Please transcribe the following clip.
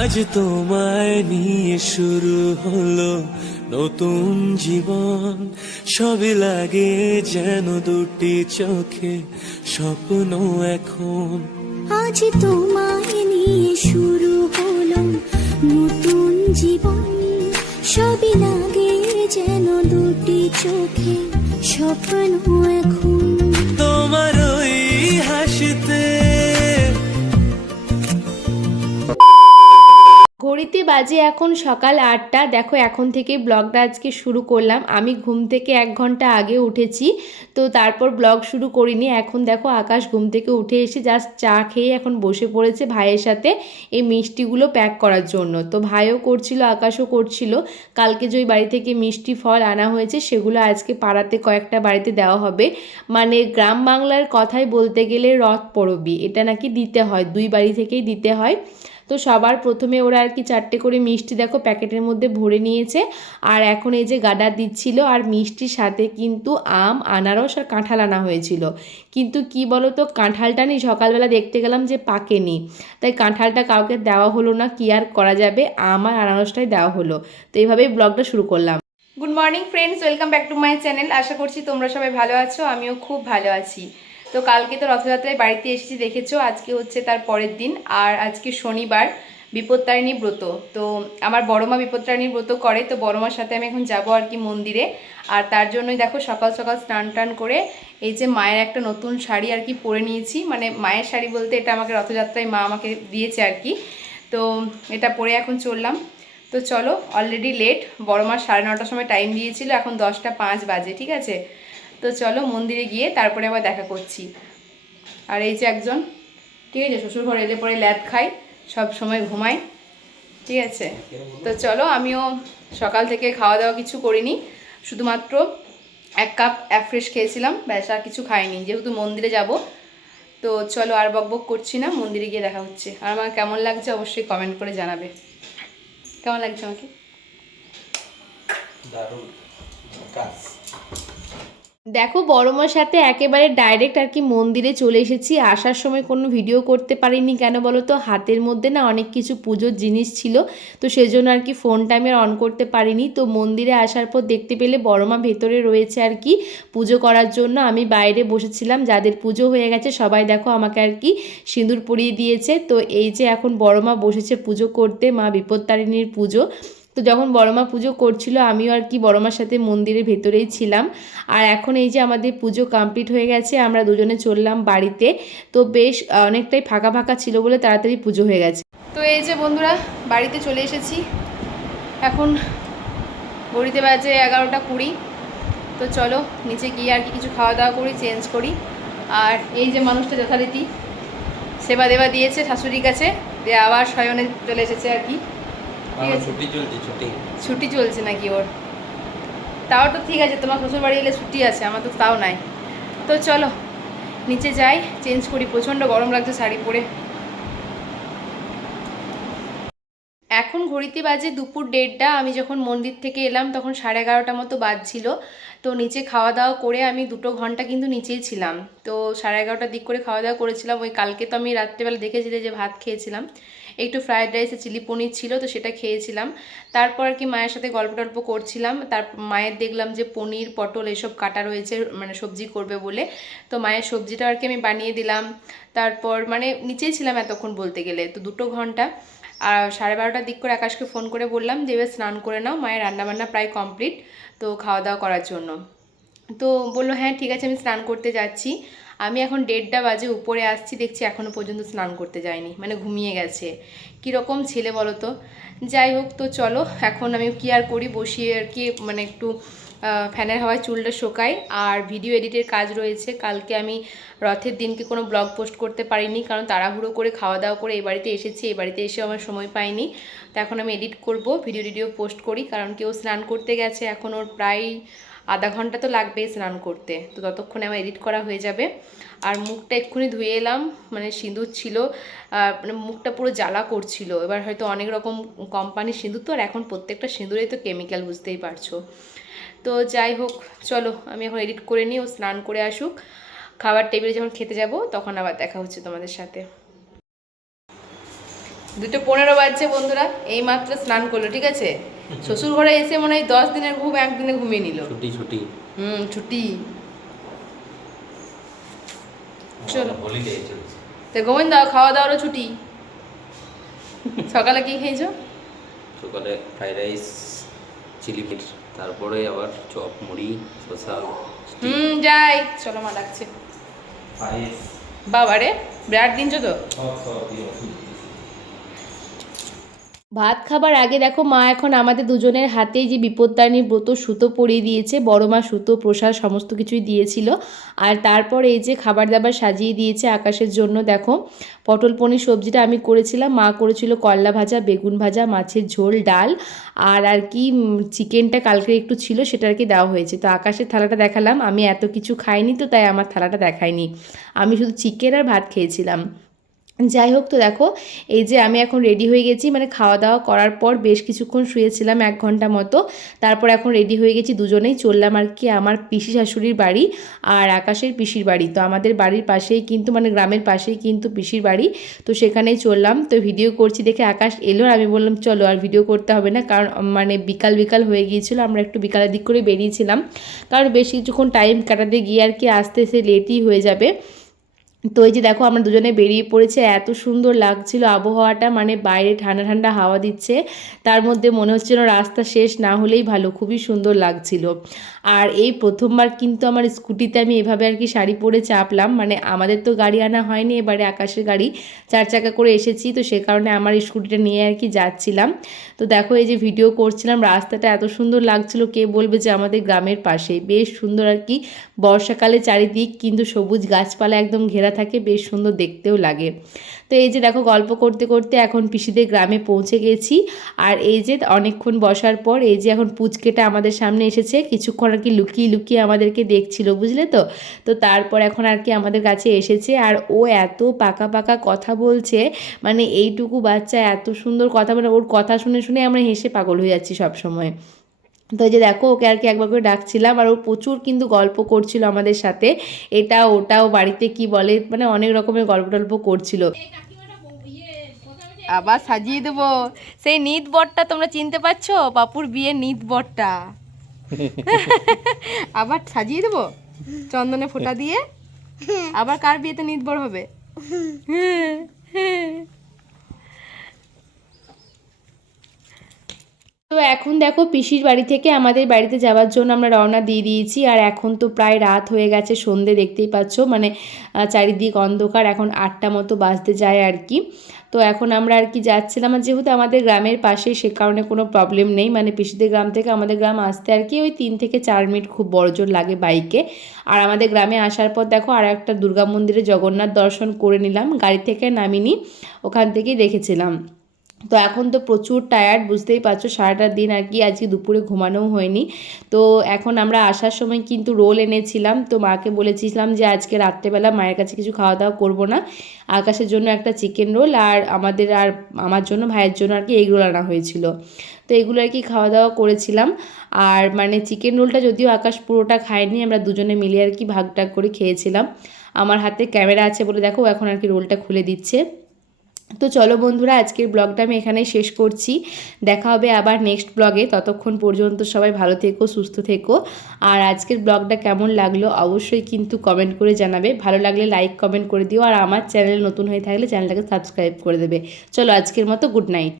আজ তোমায় নিয়ে শুরু হলো নতুন জীবন, সবই লাগে যেন দুটি চোখে স্বপ্ন এখন। আজ তোমায় নিয়ে শুরু হলো নতুন জীবন, সবই লাগে যেন দুটি চোখে স্বপ্ন এখন। তোমার ওই হাসিতে ঘড়িতে বাজে এখন সকাল 8টা। দেখো এখন থেকে ব্লগটা আজকে শুরু করলাম। আমি ঘুম থেকে 1 ঘন্টা আগে উঠেছি, তো তারপর ব্লগ শুরু করিনি। এখন দেখো আকাশ ঘুম থেকে উঠে এসে জাস্ট চা খেয়ে এখন বসে পড়েছে ভাইয়ের সাথে এই মিষ্টিগুলো প্যাক করার জন্য। তো ভাইও করছিল, আকাশও করছিল। কালকে যে ওই বাড়ি থেকে মিষ্টি ফল আনা হয়েছে সেগুলো আজকে পাড়াতে কয়েকটা বাড়িতে দেওয়া হবে। মানে গ্রাম বাংলার কথাই বলতে গেলে রথ পরবি, এটা নাকি দিতে হয়, 2 বাড়ি থেকেই দিতে হয়। তো সবার প্রথমে ওরা আর কি 4টে করে মিষ্টি দেখো প্যাকেটের মধ্যে ভরে নিয়েছে, আর এখন এই যে গাডার দিচ্ছিল। আর মিষ্টির সাথে কিন্তু আম, আনারস আর কাঁঠাল আনা হয়েছিল। কিন্তু কি বলো তো, কাঁঠালটা নিয়ে সকালবেলা দেখতে গেলাম যে পাকেনি, তাই কাঁঠালটা কাউকে দেওয়া হলো না। কি আর করা যাবে, আম আর আনারসটাই দেওয়া হলো। তো এইভাবেই ব্লগটা শুরু করলাম। Good morning friends, welcome back to my channel. আশা করছি তোমরা সবাই ভালো আছো, আমিও খুব ভালো আছি। তো কালকে তো রথযাত্রায় বাড়িতে এসেছি দেখেছো, আজকে হচ্ছে তার পরের দিন। আর আজকে শনিবার, বিপত্তারিণী ব্রত। তো আমার বড়মা বিপত্তারিণী ব্রত করে, তো বড়মার সাথে আমি এখন যাবো আর কি মন্দিরে। আর তার জন্যই দেখো সকাল সকাল স্নান টান করে এই যে মায়ের একটা নতুন শাড়ি আর কি পরে নিয়েছি। মানে মায়ের শাড়ি বলতে এটা আমাকে রথযাত্রায় মা আমাকে দিয়েছে আর কি। তো এটা পরে এখন চললাম। তো চলো, অলরেডি লেট, বড়মার 9:30টার সময় টাইম দিয়েছিল, এখন 10টা 5 বাজে, ঠিক আছে। তো চলো মন্দিরে গিয়ে তারপরে আবার দেখা করছি। আর এই যে একজন, ঠিক আছে, শ্বশুর ঘর এলে পরে ল্যাদ খাই, সব সময় ঘুমাই, ঠিক আছে। তো চলো, আমিও সকাল থেকে খাওয়া দাওয়া কিছু করিনি, শুধুমাত্র 1 কাপ অ্যাফ্রেশ খেয়েছিলাম, ব্যাস, আর কিছু খাইনি, যেহেতু মন্দিরে যাব। তো চলো আর বকবক করছি না, মন্দিরে গিয়ে দেখা হচ্ছে। আর আমার কেমন লাগছে অবশ্যই কমেন্ট করে জানাবে। কেমন লাগছে আমাকে? দারুণ কাজ। দেখো বড়মার সাথে একেবারে ডাইরেক্ট আর কি মন্দিরে চলে এসেছি। আসার সময় কোনো ভিডিও করতে পারিনি, কেন বলো তো, হাতের মধ্যে না অনেক কিছু পুজোর জিনিস ছিল, তো সেজন্য আর কি ফোনটা আমি আর অন করতে পারিনি। তো মন্দিরে আসার পর দেখতে পেলে বড়মা ভেতরে রয়েছে আর কি পুজো করার জন্য। আমি বাইরে বসেছিলাম, যাদের পুজো হয়ে গেছে সবাই দেখো আমাকে আর কি সিঁদুর পরিয়ে দিয়েছে। তো এই যে এখন বড়মা বসেছে পুজো করতে, মা বিপত্তারিণীর পুজো। তো যখন বড়মা পুজো করছিল আমিও আর কি বড়মার সাথে মন্দিরের ভেতরেই ছিলাম। আর এখন এই যে আমাদের পুজো কমপ্লিট হয়ে গেছে, আমরা দুজনে চললাম বাড়িতে। তো বেশ অনেকটাই ফাঁকা ফাঁকা ছিল বলে তাড়াতাড়ি পুজো হয়ে গেছে। তো এই যে বন্ধুরা, বাড়িতে চলে এসেছি। এখন ঘড়িতে বাজে 11টা 20। তো চলো নিচে গিয়ে আর কি কিছু খাওয়া দাওয়া করি, চেঞ্জ করি। আর এই যে মানুষটা যথারীতি সেবা দেবা দিয়েছে শাশুড়ির কাছে, দিয়ে আবার শয়নে চলে এসেছে আর কি। ছুটি চলছে নাকি ওর? তাও তো ঠিক আছে, তোমার শ্বশুর বাড়ি এলে ছুটি আছে, আমার তো তাও নাই। তো চলো নিচে যাই, চেঞ্জ করি, প্রচণ্ড গরম লাগছে শাড়ি পরে। এখন ঘড়িতে বাজে দুপুর 1:30। আমি যখন মন্দির থেকে এলাম তখন 11:30 মতো বাজছিল। তো নিচে খাওয়া দাওয়া করে আমি 2 ঘন্টা কিন্তু নিচেই ছিলাম। তো 11:30টার দিক করে খাওয়া দাওয়া করেছিলাম। ওই কালকে তো আমি রাত্রেবেলা দেখেছিলে যে ভাত খেয়েছিলাম, একটু ফ্রায়েড রাইস চিলি পনির ছিল, তো সেটা খেয়েছিলাম। তারপর আর কি মায়ের সাথে গল্প টল্প করছিলাম। তারপর মায়ের দেখলাম যে পনির পটল এসব কাটা রয়েছে, মানে সবজি করবে বলে। তো মায়ের সবজিটা আর কি আমি বানিয়ে দিলাম। তারপর মানে নিচেই ছিলাম এতক্ষণ বলতে গেলে, তো 2 ঘন্টা। আর 12:30টার দিক করে আকাশকে ফোন করে বললাম যে এবার স্নান করে নাও, মায়ের রান্নাবান্না প্রায় কমপ্লিট, তো খাওয়া দাওয়া করার জন্য। তো বললো হ্যাঁ ঠিক আছে, আমি স্নান করতে যাচ্ছি। আমি এখন 1:30টা বাজে উপরে আসছি, দেখছি এখনও পর্যন্ত স্নান করতে যায়নি, মানে ঘুমিয়ে গেছে। কীরকম ছেলে বলো তো। যাই হোক, তো চলো এখন আমি কি আর করি, বসিয়ে আর কি মানে একটু ফ্যানের হাওয়ায় চুলটা শোকাই। আর ভিডিও এডিটের কাজ রয়েছে, কালকে আমি রথের দিনকে কোনো ব্লগ পোস্ট করতে পারিনি, কারণ তাড়াহুড়ো করে খাওয়া দাওয়া করে এই বাড়িতে এসেছি, এই বাড়িতে এসে আমার সময় পাইনি। তো এখন আমি এডিট করব, ভিডিও পোস্ট করি, কারণ কেউ স্নান করতে গেছে, এখন ওর প্রায় আধা ঘন্টা তো লাগবে স্নান করতে, তো ততক্ষণে আমার এডিট করা হয়ে যাবে। আর মুখটা এক্ষুনি ধুয়ে এলাম, মানে সিঁদুর ছিল, মানে মুখটা পুরো জ্বালা করছিল। এবার হয়তো অনেক রকম কোম্পানির সিঁদুর, তো আর এখন প্রত্যেকটা সিঁদুরেই তো কেমিক্যাল, বুঝতেই পারছো। তো যাই হোক, চলো আমি এখন এডিট করে নিই, ও স্নান করে আসুক, খাবার টেবিলে যখন খেতে যাব তখন আবার দেখা হচ্ছে তোমাদের সাথে। 2:15 বাজছে বন্ধুরা, এই মাত্র স্নান করলো, ঠিক আছে। শ্বশুর ঘরে এসে মনে হয় 10 দিনের ঘুম একদিনে ঘুমিয়ে নিল। ছুটি ছুটি ছুটি। চলো হলিডে চলছে। তো গোবিন্দ দাও, খাওয়া দাওয়ারও ছুটি। সকালে কি খেয়েছো? সকালে ফ্রাইড রাইস, চিলি ফিশ, তারপরে আবার চপ, মুড়ি, শসা, যাই, চলো মা ডাকছে। পায়েস, বাবারে বিরাট দিনছো তো। সব ভাত খাবার আগে দেখো মা এখন আমাদের দুজনের হাতেই যে বিপত্তারিণীর ব্রত সুতো পরিয়ে দিয়েছে, বড় মা সুতো প্রসাদ সমস্ত কিছুই দিয়েছিল। আর তারপর এই যে খাবার দাবার সাজিয়ে দিয়েছে আকাশের জন্য। দেখো পটল পনির সবজিটা আমি করেছিলাম, মা করেছিল করলা ভাজা, বেগুন ভাজা, মাছের ঝোল, ডাল আর কি চিকেনটা কালকে একটু ছিল সেটা আর কি দেওয়া হয়েছে। তো আকাশের থালাটা দেখালাম, আমি এত কিছু খাইনি তো তাই আমার থালাটা দেখাইনি, আমি শুধু চিকেন আর ভাত খেয়েছিলাম। যাই হোক, তো দেখো এই যে আমি এখন রেডি হয়ে গেছি, মানে খাওয়া দাওয়া করার পর বেশ কিছুক্ষণ শুয়েছিলাম 1 ঘন্টা মতো। তারপর এখন রেডি হয়ে গেছি, দুজনেই চললাম আর কি আমার পিসি শাশুড়ির বাড়ি আর আকাশের পিসির বাড়ি। তো আমাদের বাড়ির পাশেই কিন্তু, মানে গ্রামের পাশেই কিন্তু পিসির বাড়ি। তো সেখানেই চললাম। তো ভিডিও করছি দেখে আকাশ এলো, আর আমি বললাম চলো আর ভিডিও করতে হবে না, কারণ মানে বিকাল বিকাল হয়ে গিয়েছিল, আমরা একটু বিকালের দিক করে বেরিয়েছিলাম, কারণ বেশ কিছুক্ষণ টাইম কাটাতে গিয়ে আর কি আসতে এসে লেটই হয়ে যাবে। তো এই যে দেখো আমরা দুজনে বেরিয়ে পড়েছে, এত সুন্দর লাগছিল আবহাওয়াটা, মানে বাইরে ঠান্ডা ঠান্ডা হাওয়া দিচ্ছে, তার মধ্যে মনে হচ্ছিল রাস্তা শেষ না হলেই ভালো, খুবই সুন্দর লাগছিল। আর এই প্রথমবার কিন্তু আমার স্কুটিতে আমি এভাবে আর কি শাড়ি পরে চাপলাম, মানে আমাদের তো গাড়ি আনা হয়নি, এবারে আকাশের গাড়ি 4 চাকা করে এসেছি, তো সে কারণে আমার স্কুটিটা নিয়ে আর কি যাচ্ছিলাম। তো দেখো এই যে ভিডিও করছিলাম, রাস্তাটা এত সুন্দর লাগছিল, কে বলবে যে আমাদের গ্রামের পাশে, বেশ সুন্দর আর কি। বর্ষাকালে চারিদিক কিন্তু সবুজ গাছপালা একদম ঘেরা থাকে, বেশ সুন্দর দেখতেও লাগে। তো এই যে দেখো গল্প করতে করতে এখন পিসিদের গ্রামে পৌঁছে গেছি। আর এই যে অনেকক্ষণ বসার পর এই যে এখন পুচকেটা আমাদের সামনে এসেছে, কিছুক্ষণ আর কি লুকিয়ে লুকিয়ে আমাদেরকে দেখছিল, বুঝলে তো। তো তারপর এখন আর কি আমাদের কাছে এসেছে, আর ও এত পাকা পাকা কথা বলছে, মানে এইটুকু বাচ্চা এত সুন্দর কথা, মানে ওর কথা শুনে শুনে আমরা হেসে পাগল হয়ে যাচ্ছি সব সময়। তো এই যে দেখো ওকে আর কি একবার করে ডাকছিলাম, আর ও প্রচুর কিন্তু গল্প করছিল আমাদের সাথে, এটা ওটাও বাড়িতে কি বলে, মানে অনেক রকমের গল্প টল্প করছিল। আবার সাজিয়ে দেবো সেই নিত বরটা, তোমরা চিনতে পারছো বাপুর বিয়ের নিত বরটা। আবার সাজিয়ে দেবো চন্দনে ফোঁটা দিয়ে, আবার কার বিয়েতে নিত বর হবে? তো এখন দেখো পিসির বাড়ি থেকে আমাদের বাড়িতে যাওয়ার জন্য আমরা রওনা দিয়ে দিয়েছি, আর এখন তো প্রায় রাত হয়ে গেছে, সন্ধে দেখতেই পাচ্ছ, মানে চারিদিক অন্ধকার, এখন 8টা মতো বাজতে যায় আর কি। তো এখন আমরা আর কি যাচ্ছিলাম, আর যেহেতু আমাদের গ্রামের পাশে সে কারণে কোনো প্রবলেম নেই, মানে পিসিদের গ্রাম থেকে আমাদের গ্রাম আসতে আর কি ওই 3 থেকে 4 মিনিট খুব বড়জোর লাগে বাইকে। আর আমাদের গ্রামে আসার পর দেখো আর একটা দুর্গা মন্দিরে জগন্নাথ দর্শন করে নিলাম, গাড়ি থেকে নামিনি, ওখান থেকেই দেখেছিলাম। তো এখন তো প্রচুর টায়ার্ড, বুঝতেই পারছো, সারাটা দিন আর কি আজকে দুপুরে ঘুমানোও হয়নি। তো এখন আমরা আসার সময় কিন্তু রোল এনেছিলাম, তো মাকে বলেছিলাম যে আজকে রাত্রেবেলা মায়ের কাছে কিছু খাওয়া দাওয়া করবো না, আকাশের জন্য একটা চিকেন রোল আর আমার জন্য, ভাইয়ের জন্য আর কি এগ রোল আনা হয়েছিল। তো এগুলো আর কি খাওয়া দাওয়া করেছিলাম। আর মানে চিকেন রোলটা যদিও আকাশ পুরোটা খায়নি, আমরা দুজনে মিলে আর কি ভাগ টাগ করে খেয়েছিলাম। আমার হাতে ক্যামেরা আছে বলে দেখো এখন আর কি রোলটা খুলে দিচ্ছে। তো চলো বন্ধুরা, আজকের ব্লগটা আমি এখানেই শেষ করছি, দেখা হবে আবার নেক্সট ব্লগে, ততক্ষণ পর্যন্ত সবাই ভালো থেকো, সুস্থ থেকো। আর আজকের ব্লগটা কেমন লাগলো অবশ্যই কিন্তু কমেন্ট করে জানাবে, ভালো লাগলে লাইক কমেন্ট করে দিও, আর আমার চ্যানেল নতুন হয়ে থাকলে চ্যানেলটাকে সাবস্ক্রাইব করে দেবে। চলো আজকের মতো গুড নাইট।